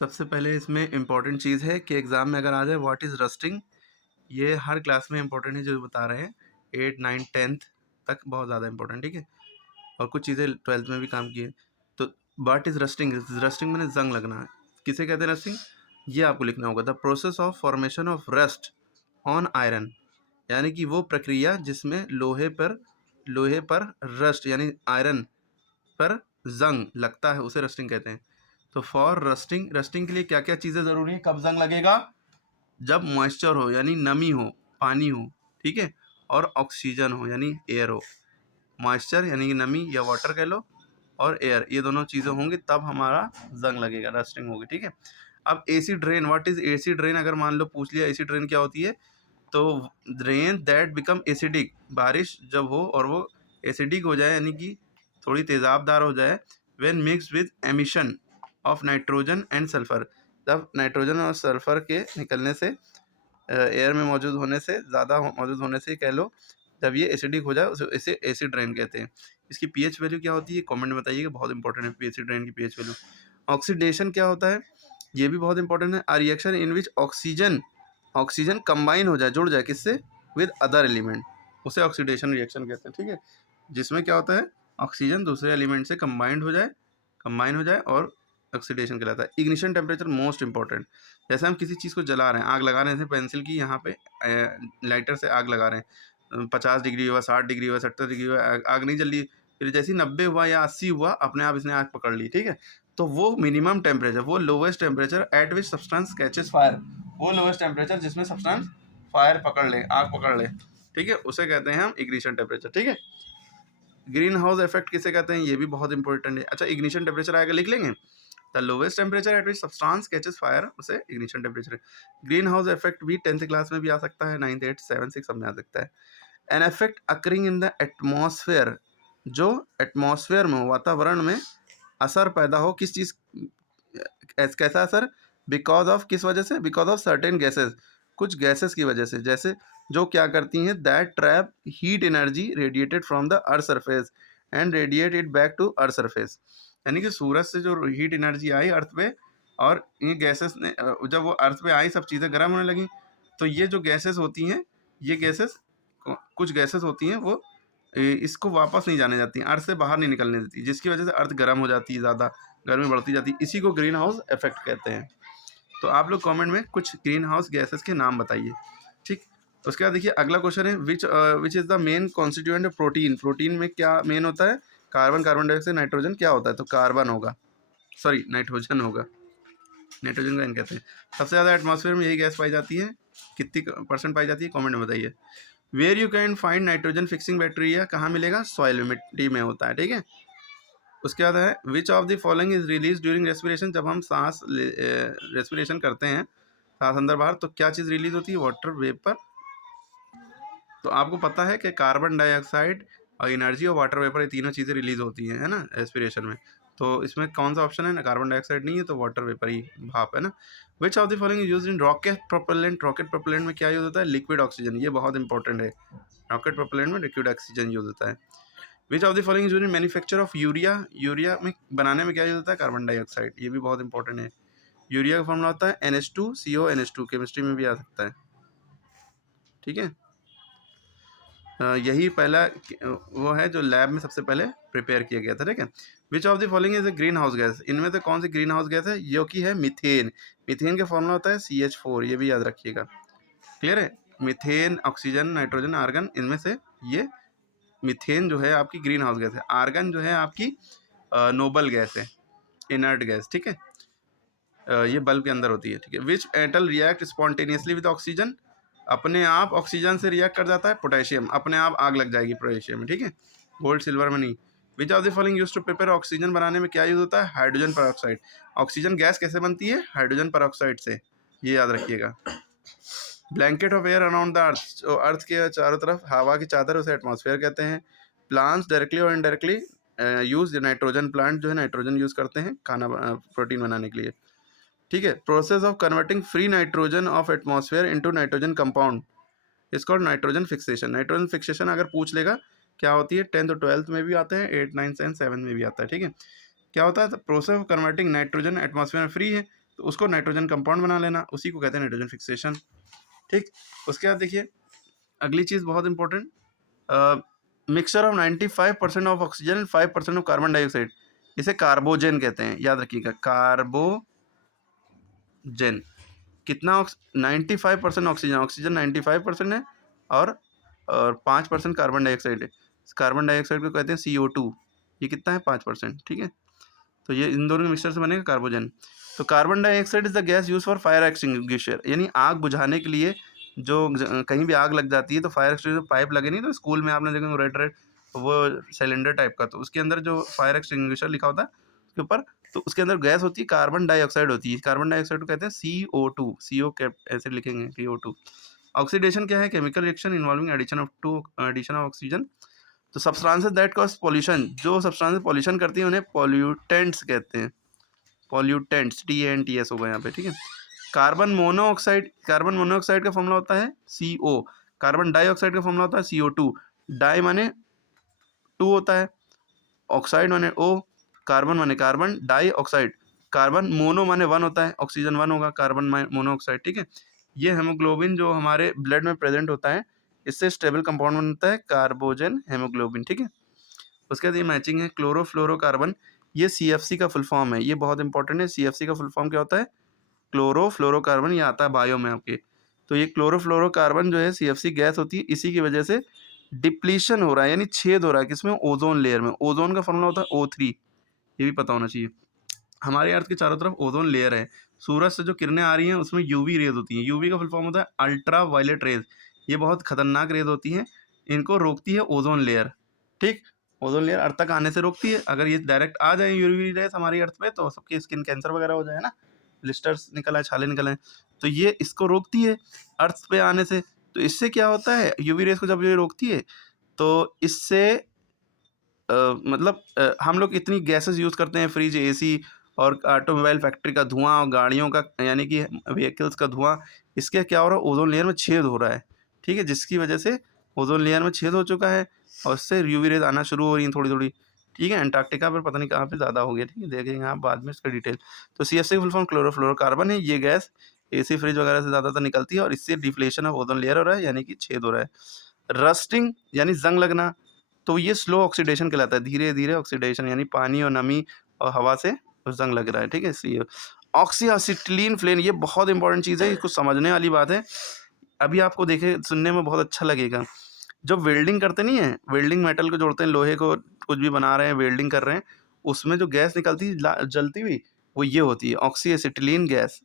सबसे पहले इसमें इम्पोर्टेंट चीज़ है कि एग्ज़ाम में अगर आ जाए व्हाट इज़ रस्टिंग, ये हर क्लास में इम्पोर्टेंट है जो बता रहे हैं। 8, 9, 10th तक बहुत ज़्यादा इम्पोर्टेंट, ठीक है? और कुछ चीज़ें 12th में भी काम की है। तो व्हाट इज़ रस्टिंग? रस्टिंग माने ज़ंग लगना। किसे कहते हैं रस्टिंग? ये आपको लिखना होगा। The process of formation of rust on iron, यानी कि वो प्रक्रिया जिसमें लोहे पर रस्ट यानी आयरन पर ज़ंग लगता है, उसे रस्टिंग कहते हैं। तो फॉर रस्टिंग के लिए क्या-क्या चीज़ें ज़रूरी है? कब ज़ंग लगेगा? जब मॉइस्चर हो यानी नमी हो, पानी हो, ठीक है? और ऑक्सीजन हो यानी एयर हो। मॉइस्चर यानी कि नमी या वाटर कह लो, और एयर, ये दोनों चीज़ें होंगी तब हमारा ज़ंग लगेगा, रस्टिंग होगी, ठीक है? अब acid rain, what is acid rain? अगर मान लो पूछ लिया एसिड रेन क्या होती है, तो रेन दैट बिकम एसिडिक, बारिश जब हो और वो एसिडिक हो जाए यानी कि थोड़ी तेज़ाबदार हो जाए, when mixed with emission of nitrogen and sulphur, जब नाइट्रोजन और सल्फर के निकलने से, एयर में मौजूद होने से, ज़्यादा मौजूद होने से कह लो, जब ये एसिडिक हो जाए उसे इसे एसिड रेन कहते हैं। इसकी पीएच वैल्यू क्या होती है? कमेंट में बताइएगा, बहुत इंपॉर्टेंट है एसिड रेन की पीएच वैल्यू। ऑक्सीडेशन क्या होता है? ये भी बहुत इंपॉर्टेंट है। A reaction in which oxygen combine हो जाए, जुड़ जाए किससे? विद अदर एलिमेंट, उसे ऑक्सीडेशन रिएक्शन कहते हैं, ठीक है? जिसमें क्या होता है? ऑक्सीजन दूसरे एलिमेंट से कंबाइन हो जाए और ऑक्सीडेशन कहलाता है। Ignition temperature most important. जैसे हम किसी चीज़ को जला रहे हैं, आग लगा रहे हैं, जैसे पेंसिल की यहाँ पे लाइटर से आग लगा रहे हैं, 50 डिग्री हुआ, 60 डिग्री हुआ, 70 डिग्री हुआ, आग नहीं जल रही, फिर जैसे ही 90 हुआ या 80 हुआ, अपने आप इसने आग पकड़ ली, ठीक है? तो वो मिनिमम टेम्परेचर, वो lowest temperature at which substance catches fire, वो लोवेस्ट टेम्परेचर जिसमें सब्सटेंस फायर पकड़ ले, आग पकड़ ले, ठीक है? उसे कहते हैं हम इग्निशन टेम्परेचर, ठीक है? ग्रीन हाउस इफेक्ट किसे कहते हैं? ये भी बहुत इंपॉर्टेंट है। अच्छा, इग्निशन टेम्परेचर आएगा, लिख लेंगे। The lowest temperature at which substance catches fire, उसे इग्निशन टेम्परेचर है। ग्रीन हाउस इफेक्ट भी 10th क्लास में भी आ सकता है, 9th, 8th, 7th, 6 सब में आ सकता है। An effect occurring in the atmosphere, जो एटमॉस्फेयर में, वातावरण में असर पैदा हो, किस चीज़, कैसा असर? बिकॉज ऑफ, किस वजह से? बिकॉज ऑफ सर्टेन गैसेस, कुछ गैसेस की वजह से, जैसे जो क्या करती हैं? That trap heat energy radiated from the earth surface and radiate it back to earth surface, यानी कि सूरज से जो हीट एनर्जी आई अर्थ पे, और ये गैसेस ने जब वो अर्थ पे आई, सब चीज़ें गर्म होने लगी। तो ये जो गैसेस होती हैं, ये गैसेस, कुछ गैसेस होती हैं, वो इसको वापस नहीं जाने देती, अर्थ से बाहर नहीं निकलने देती, जिसकी वजह से अर्थ गर्म हो जाती है, ज़्यादा गर्मी बढ़ती जाती है। इसी को ग्रीन हाउस इफेक्ट कहते हैं। तो आप लोग कमेंट में कुछ ग्रीन हाउस गैसेस के नाम बताइए, ठीक? उसके बाद देखिए अगला क्वेश्चन है, which is the main constituent of protein? Protein में क्या मेन होता है? कार्बन, कार्बन डाइऑक्साइड, नाइट्रोजन, क्या होता है? तो कार्बन होगा, सॉरी नाइट्रोजन होगा, नाइट्रोजन का एन कहते हैं। सबसे ज़्यादा एटमॉस्फेयर में यही गैस पाई जाती है, कितनी परसेंट पाई जाती है? कमेंट में बताइए। Where you can find nitrogen fixing bacteria, कहाँ मिलेगा? सॉइल में, मिट्टी में होता है, ठीक है? उसके बाद है, विच of the following is release during respiration, जब हम सांस रेस्पिरेशन करते हैं, सांस अंदर बाहर, तो क्या चीज़ रिलीज होती है? Water vapour. तो आपको पता है कि कार्बन डाइऑक्साइड और एनर्जी और वाटर वेपर, ये तीनों चीज़ें रिलीज होती हैं, है ना, रेस्पिरेशन में। तो इसमें कौन सा ऑप्शन है ना? कार्बन डाइऑक्साइड नहीं है, तो वाटर वेपर ही, भाप है ना। विच of the following use in rocket propellant? Rocket propellant में क्या यूज होता है? लिक्विड ऑक्सीजन, ये बहुत इंपॉर्टेंट है। रॉकेट प्रोपेलेंट में लिक्विड ऑक्सीजन यूज होता है। विच of the following is use in manufacture of urea? Urea में बनाने में क्या यूज होता है? कार्बन डाइऑक्साइड, ये भी बहुत इंपॉर्टेंट है। यूरिया का फॉर्मूला होता है NH2CO, केमिस्ट्री में भी आ सकता है, ठीक है? यही पहला वो है जो लैब में सबसे पहले प्रिपेयर किया गया था, ठीक है? विच of the following is a green house gas? इनमें से कौन सी ग्रीन हाउस गैस है? जो कि है मीथेन। मीथेन का फॉर्मूला होता है CH4, ये भी याद रखिएगा, क्लियर है? मीथेन, ऑक्सीजन, नाइट्रोजन, आर्गन, इनमें से ये मीथेन जो है आपकी ग्रीन हाउस गैस है। आर्गन जो है आपकी नोबल गैस है, इनर्ट गैस, ठीक है? ये बल्ब के अंदर होती है, ठीक है? Which metal react spontaneously with oxygen? अपने आप ऑक्सीजन से रिएक्ट कर जाता है। पोटेशियम, अपने आप आग लग जाएगी पोटेशियम में, ठीक है? गोल्ड, सिल्वर में नहीं। Which of the following use to prepare oxygen? बनाने में क्या यूज होता है? हाइड्रोजन पर। ऑक्सीजन गैस कैसे बनती है? हाइड्रोजन पर से, ये याद रखिएगा। Blanket of air around the earth, जो अर्थ के चारों तरफ हवा की चादर, उसे एटमॉस्फेयर कहते हैं। प्लांट्स डायरेक्टली और इनडायरेक्टली यूज नाइट्रोजन, प्लांट जो है नाइट्रोजन यूज करते हैं खाना, प्रोटीन बनाने के लिए, ठीक है? Process of converting free nitrogen of atmosphere into nitrogen compound is called nitrogen fixation. Nitrogen fixation अगर पूछ लेगा क्या होती है, 10th और 12th में भी आते हैं, 8, 9 एंड 7 में भी आता है, ठीक है? क्या होता है? Process of converting nitrogen atmosphere में फ्री है, तो उसको नाइट्रोजन कंपाउंड बना लेना, उसी को कहते हैं नाइट्रोजन फिक्सेशन। ठीक, उसके बाद देखिए अगली चीज़ बहुत important, mixture of 95% of oxygen and 5% of carbon dioxide, इसे कार्बोजन कहते हैं, याद रखिएगा कार्बोजन। कितना 95% ऑक्सीजन, ऑक्सीजन 95% है, और 5% कार्बन डाइऑक्साइड है। कार्बन डाइऑक्साइड को कहते हैं CO2, ये कितना है 5%, ठीक है। तो ये इन दोनों के मिक्सचर से बनेगा कार्बोजन। तो carbon dioxide is the gas use for fire extinguisher, यानी आग बुझाने के लिए, जो कहीं भी आग लग जाती है तो फायर एक्सटिंग्विशर पाइप लगे नहीं, तो स्कूल में आपने देखा रेड रेड वो सिलेंडर टाइप का, तो उसके अंदर जो फायर एक्सटिंग्विशर लिखा होता है उसके ऊपर, तो उसके अंदर गैस होती है कार्बन डाइऑक्साइड होती है। कार्बन डाइऑक्साइड को कहते हैं CO2, CO कैप ऐसे लिखेंगे CO2। ऑक्सीडेशन क्या है? Chemical reaction involving addition of oxygen. तो सब्सटेंसेस दैट कॉज पॉल्यूशन, जो सब्सटेंसेस पॉल्यूशन करती हैं उन्हें पॉल्यूटेंट्स कहते हैं। पॉल्यूटेंट्स TNTS होगा यहाँ पे, ठीक है। कार्बन मोनोऑक्साइड, कार्बन मोनोऑक्साइड का फॉर्मूला होता है CO। कार्बन डाइऑक्साइड का फॉर्मूला होता है CO2। डाई माने 2 होता है, ऑक्साइड माने O, कार्बन माने carbon, dioxide. Carbon mono माने 1 होता है, ऑक्सीजन 1 होगा, कार्बन मोनोऑक्साइड, ठीक है। ये हेमोग्लोबिन जो हमारे ब्लड में प्रेजेंट होता है, इससे स्टेबल कंपाउंड बनता है कार्बोजन हेमोग्लोबिन, ठीक है। उसके बाद ये मैचिंग है क्लोरोफ्लोरोकार्बन, ये CFC का फुल फॉर्म है, ये बहुत इंपॉर्टेंट है। CFC का फुल फॉर्म क्या होता है? क्लोरोफ्लोरोकार्बन, ये आता है बायो में आपके। तो ये क्लोरोफ्लोरोकार्बन जो है CFC गैस होती है, इसी की वजह से डिप्लीशन हो रहा है, यानी छेद हो रहा है किसमें? ओजोन लेयर में। ओजोन का फॉर्मूला होता है O3, ये भी पता होना चाहिए। हमारे अर्थ के चारों तरफ ओजोन लेयर है, सूरज से जो किरणें आ रही हैं उसमें UV रेज होती हैं। UV का फुल फॉर्म होता है अल्ट्रा वायलेट रेज, ये बहुत खतरनाक रेज होती हैं, इनको रोकती है ओजोन लेयर, ठीक। ओजोन लेयर अर्थ तक आने से रोकती है, अगर ये डायरेक्ट आ जाए UV रेज हमारी अर्थ पे तो सबकी स्किन कैंसर वगैरह हो जाए ना, ब्लिस्टर्स निकल आए, छाले निकल आए, तो ये इसको रोकती है अर्थ पे आने से। तो इससे क्या होता है, UV रेज को जब ये रोकती है तो इससे मतलब हम लोग इतनी गैसेस यूज़ करते हैं, फ्रिज, AC और ऑटोमोबाइल फैक्ट्री का धुआं और गाड़ियों का यानी कि व्हीकल्स का धुआं, इसके क्या हो रहा है? ओजोन लेयर में छेद हो रहा है, ठीक है, जिसकी वजह से ओजोन लेयर में छेद हो चुका है और इससे UV रेज आना शुरू हो रही हैं थोड़ी थोड़ी, ठीक है। अंटार्कटिका पर पता नहीं कहाँ पे ज़्यादा हो गया, ठीक है, देखेंगे आप बाद में इसका डिटेल। तो CFC फुल फॉर्म क्लोरोफ्लोरोकार्बन है, ये गैस AC फ्रिज वगैरह से ज़्यादातर निकलती है और इससे डिफ्लेशन ऑफ ओजोन लेयर हो रहा है, यानी कि छेद हो रहा है। रस्टिंग यानी जंग लगना, तो ये स्लो ऑक्सीडेशन कहलाता है, धीरे धीरे ऑक्सीडेशन, यानी पानी और नमी और हवा से जंग लग रहा है, ठीक है। इसलिए ऑक्सीएसिटिलीन फ्लेम, ये बहुत इंपॉर्टेंट चीज़ है, इसको समझने वाली बात है। अभी आपको देखे सुनने में बहुत अच्छा लगेगा, जब वेल्डिंग करते नहीं है, वेल्डिंग मेटल को जोड़ते हैं, लोहे को कुछ भी बना रहे हैं, वेल्डिंग कर रहे हैं, उसमें जो गैस निकलती है जलती हुई, वो ये होती है oxy acetylene gas,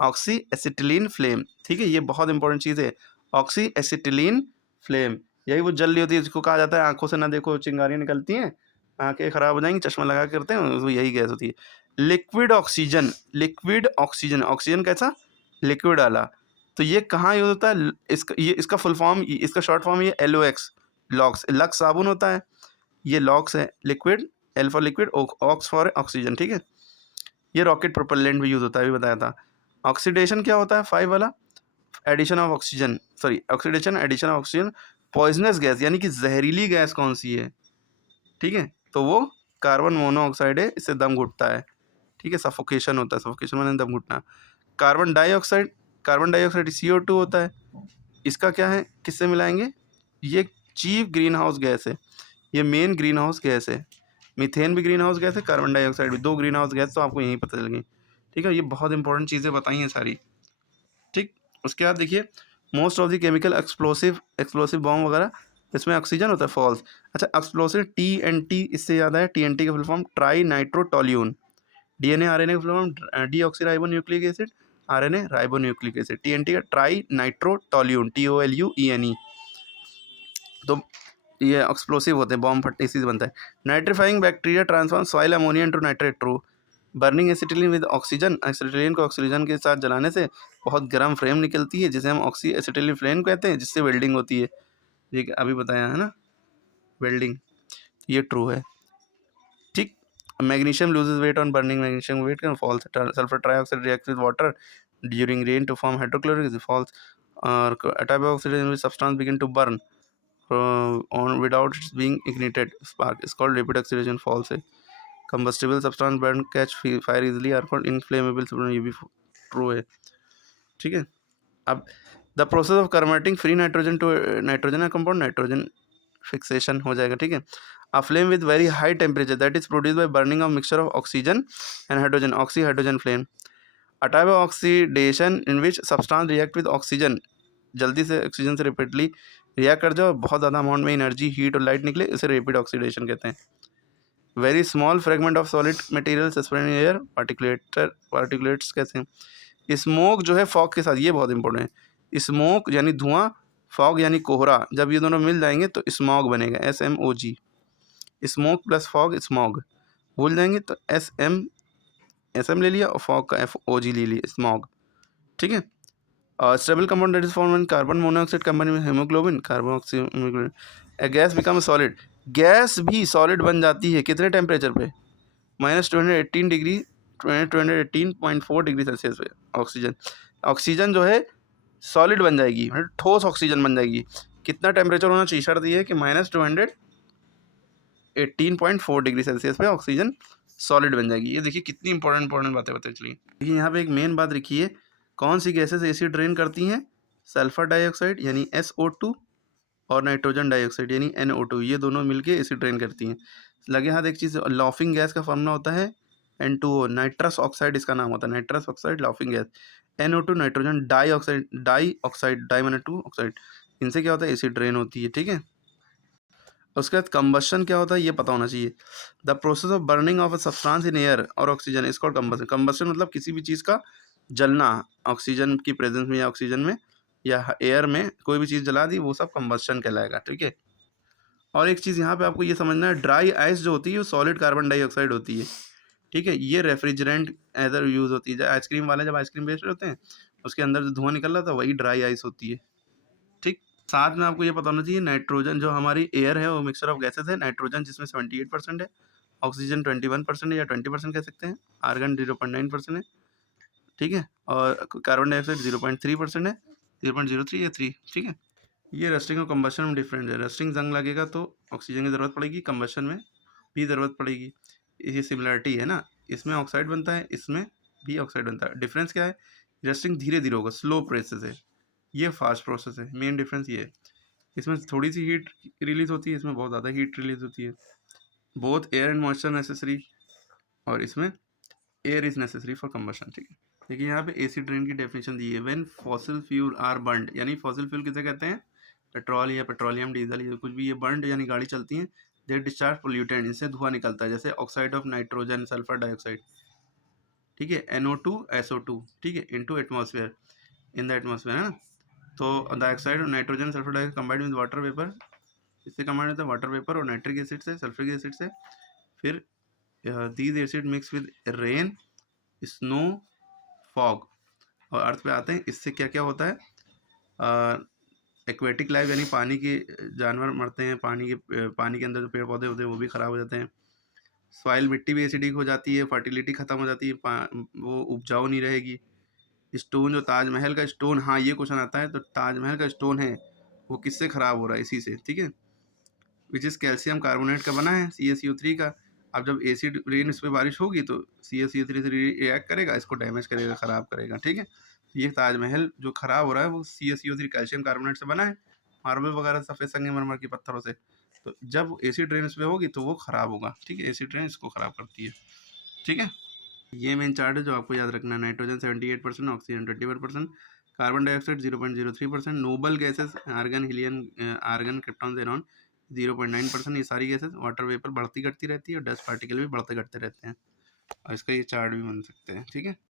oxy acetylene flame, ठीक है। ये बहुत इंपॉर्टेंट चीज़ है, ऑक्सी एसिटिलीन फ्लेम, यही वो जल रही होती है, जिसको कहा जाता है आंखों से ना देखो चिंगारियाँ निकलती हैं, आंखें खराब हो जाएंगी, चश्मा लगा के करते हैं, वो यही गैस होती है। Liquid oxygen, liquid oxygen, oxygen कैसा? लिक्विड वाला। तो ये कहाँ यूज होता है? इसका फुल फॉर्म, इसका शॉर्ट फॉर्म ये LOX, लॉक्स, लक्स साबुन होता है, ये लॉक्स है, liquid, L for liquid, ox for oxygen, ठीक है। ये रॉकेट प्रोपेलेंट भी यूज होता है, अभी बताया था। ऑक्सीडेशन क्या होता है? 5 वाला, addition of oxygen, sorry oxidation addition of oxygen. Poisonous gas यानी कि जहरीली गैस कौन सी है, ठीक है, तो वो कार्बन मोनोऑक्साइड है, इससे दम घुटता है, ठीक है, सफोकेशन होता है, सफोकेशन माने दम घुटना। Carbon dioxide, carbon dioxide CO2 होता है, इसका क्या है, किससे मिलाएंगे? ये चीफ ग्रीन हाउस गैस है, ये मेन ग्रीन हाउस गैस है। मीथेन भी ग्रीन हाउस गैस है, कार्बन डाइऑक्साइड भी, 2 ग्रीन हाउस गैस तो आपको यहीं पता चल गई, ठीक है। ये बहुत इंपॉर्टेंट चीज़ें बताई हैं सारी, ठीक। उसके बाद देखिए most of the chemical explosive bomb वगैरह, इसमें ऑक्सीजन होता है, फॉल्स। अच्छा, एक्सप्लोसिव TNT, इससे याद है, TNT का full form trinitrotoluene, DNA RNA का full form deoxy ribo nucleic acid, RNA ribo nucleic acid, TNT का ट्राई नाइट्रोटोल्यून, TOLUENE। तो ये एक्सप्लोसिव होते हैं, बॉम्ब फटने इसी से बनता है। Nitrifying bacteria transform soil ammonia into nitrate, true. Burning acetylene with oxygen, acetylene को ऑक्सीजन के साथ जलाने से बहुत गर्म फ्लेम निकलती है, जिसे हम ऑक्सी एसिटिलीन फ्लेम कहते हैं, जिससे वेल्डिंग होती है, ये अभी बताया है ना, वेल्डिंग, ये ट्रू है, ठीक। Magnesium loses weight on burning, magnesium weight can false. Sulphur trioxide react with water during rain to form hydrochloric, is false. और type of oxygen which substance begin to burn on without its being ignited, spark is called rapid oxidation, false है। Combustible substance burn catch fire easily are called inflammable substance, ये भी true है, ठीक है। अब the process of converting free nitrogen to nitrogen compound, nitrogen fixation हो जाएगा, ठीक है। A flame with very high temperature that is produce by burning of mixture of oxygen and hydrogen, oxy hydrogen flame. A type of oxidation in which substance react with oxygen, जल्दी से oxygen से repeatedly react कर जाओ, बहुत ज़्यादा amount में energy, heat और light निकले, इसे रैपिड ऑक्सीडेशन कहते हैं। Very small fragment of solid material suspended in air, particulates कहते हैं। स्मोक जो है फॉग के साथ, ये बहुत इंपॉर्टेंट है, स्मोक यानी धुआं, फॉग यानी कोहरा, जब ये दोनों मिल जाएंगे तो स्मॉग बनेगा, SMOG। Smoke plus fog smog, भूल जाएंगे तो SM ले लिया और फॉग का FOG ले लिया, स्मॉग, ठीक है। Stable compound that is form when carbon monoxide combine with haemoglobin, carbon oxygen, A gas become solid, gas भी सॉलिड बन जाती है कितने टेम्परेचर पे, -218 डिग्री 218.4 डिग्री सेल्सियस पे। ऑक्सीजन जो है सॉलिड बन जाएगी, मतलब ठोस ऑक्सीजन बन जाएगी। कितना टेम्परेचर होना चाहिए, शर्त ये है कि -218.4 डिग्री सेल्सियस पे ऑक्सीजन सॉलिड बन जाएगी। ये देखिए कितनी इंपॉर्टेंट बातें पता चली। देखिए यहाँ पे एक मेन बात लिखी है, कौन सी गैसेस एसिड ड्रेन करती हैं, सल्फर डाइऑक्साइड यानी SO2 और नाइट्रोजन डाइऑक्साइड यानी NO2, ये दोनों मिलके एसिड ड्रेन करती हैं। लगे हाथ एक चीज़, लॉफिंग गैस का फॉर्मूला होता है N2O, नाइट्रस ऑक्साइड इसका नाम होता है, nitrous oxide laughing gas. NO2 nitrogen di माने 2 ऑक्साइड, इनसे क्या होता है, एसिड ड्रेन होती है, ठीक है। उसके बाद कंबशन क्या होता है ये पता होना चाहिए। The process of burning of a substance in air और oxygen is called combustion. Combustion मतलब किसी भी चीज़ का जलना, ऑक्सीजन की प्रेजेंस में या ऑक्सीजन में या एयर में कोई भी चीज़ जला दी, वो सब कंबशन कहलाएगा, ठीक है। और एक चीज़ यहाँ पे आपको ये समझना है, ड्राई आइस जो होती है वो सॉलिड कार्बन डाइऑक्साइड होती है, ठीक है। ये रेफ्रिजरेंट एदर यूज़ होती है, आइसक्रीम वाले जब आइसक्रीम बेच रहे होते हैं उसके अंदर जो धुआं निकल रहा था वही ड्राई आइस होती है, ठीक। साथ में आपको ये पता होना चाहिए, नाइट्रोजन जो हमारी एयर है वो मिक्सचर ऑफ गैसेस है, नाइट्रोजन जिसमें 78% है, ऑक्सीजन 21% है या 20% कह सकते हैं, आर्गन 0.9% है, ठीक है, और कार्बन डाइऑक्साइड 0.3% है, 0.03 या 3, ठीक है। ये रस्टिंग और कंबशन में डिफरेंट है, रस्टिंग जंग लगेगा तो ऑक्सीजन की ज़रूरत पड़ेगी, कंबशन में भी ज़रूरत पड़ेगी, ये सिमिलरिटी है ना, इसमें ऑक्साइड बनता है, इसमें भी ऑक्साइड बनता है। डिफरेंस क्या है, रस्टिंग धीरे धीरे होगा, स्लो प्रोसेस है, ये फास्ट प्रोसेस है, मेन डिफरेंस ये है। इसमें थोड़ी सी हीट रिलीज होती है, इसमें बहुत ज़्यादा हीट रिलीज होती है। Both air and moisture necessary, और इसमें air is necessary for combustion, ठीक है। देखिए यहाँ पे एसिड ड्रेन की डेफिनेशन दी है, when fossil fuel are burned, यानी फॉसिल फ्यूल किसे कहते हैं, पेट्रोल या पेट्रोलियम डीजल या कुछ भी, ये बर्न्ड यानी गाड़ी चलती हैं, दे डिस्चार्ज पोल्यूटेंट, इनसे धुआं निकलता है, जैसे oxide of nitrogen, sulphur dioxide, ठीक है, NO2 SO2, ठीक है, into atmosphere, in the atmosphere, है ना। तो डाइऑक्साइड और nitrogen sulphur dioxide combined with water vapour, इससे कंबाइंड होता है वाटर वेपर और नाइट्रिक एसिड से, सल्फ्रिक एसिड से, फिर these acid mix with rain, snow, fog, और अर्थ पे आते हैं। इससे क्या क्या होता है, एक्वेटिक लाइफ यानी पानी के जानवर मरते हैं, पानी के अंदर जो पेड़ पौधे होते हैं वो भी ख़राब हो जाते हैं। सॉइल मिट्टी भी एसिडिक हो जाती है, फर्टिलिटी ख़त्म हो जाती है, वो उपजाऊ नहीं रहेगी। स्टोन जो ताजमहल का स्टोन, हाँ ये क्वेश्चन आता है, तो ताजमहल का स्टोन है वो किससे ख़राब हो रहा है, इसी से, ठीक है, विच इज़ कैल्शियम कार्बोनेट का बना है, CaCO3 का। अब जब एसिड रेन इस पर बारिश होगी तो CaCO3 से रिएक्ट करेगा, इसको डैमेज करेगा, ख़राब करेगा, ठीक है। ये ताजमहल जो ख़राब हो रहा है वो CaCO3 कैल्शियम कार्बोनेट से बना है, मार्बल वगैरह सफ़ेद संगमरमर की पत्थरों से। तो जब एसिड रेन इस पर होगी तो वो ख़राब होगा, ठीक है, एसिड रेन इसको ख़राब करती है, ठीक है। ये मेन चार्ट है जो आपको याद रखना है, nitrogen 78%, oxygen 21%, carbon dioxide 0.03%, noble gases argon, helium, argon, krypton, xenon 0.9%, ये सारी गैसेस, वाटर वेपर बढ़ती घटती रहती है और डस्ट पार्टिकल भी बढ़ते घटते रहते हैं, और इसका ये चार्ट भी बन सकते हैं, ठीक है।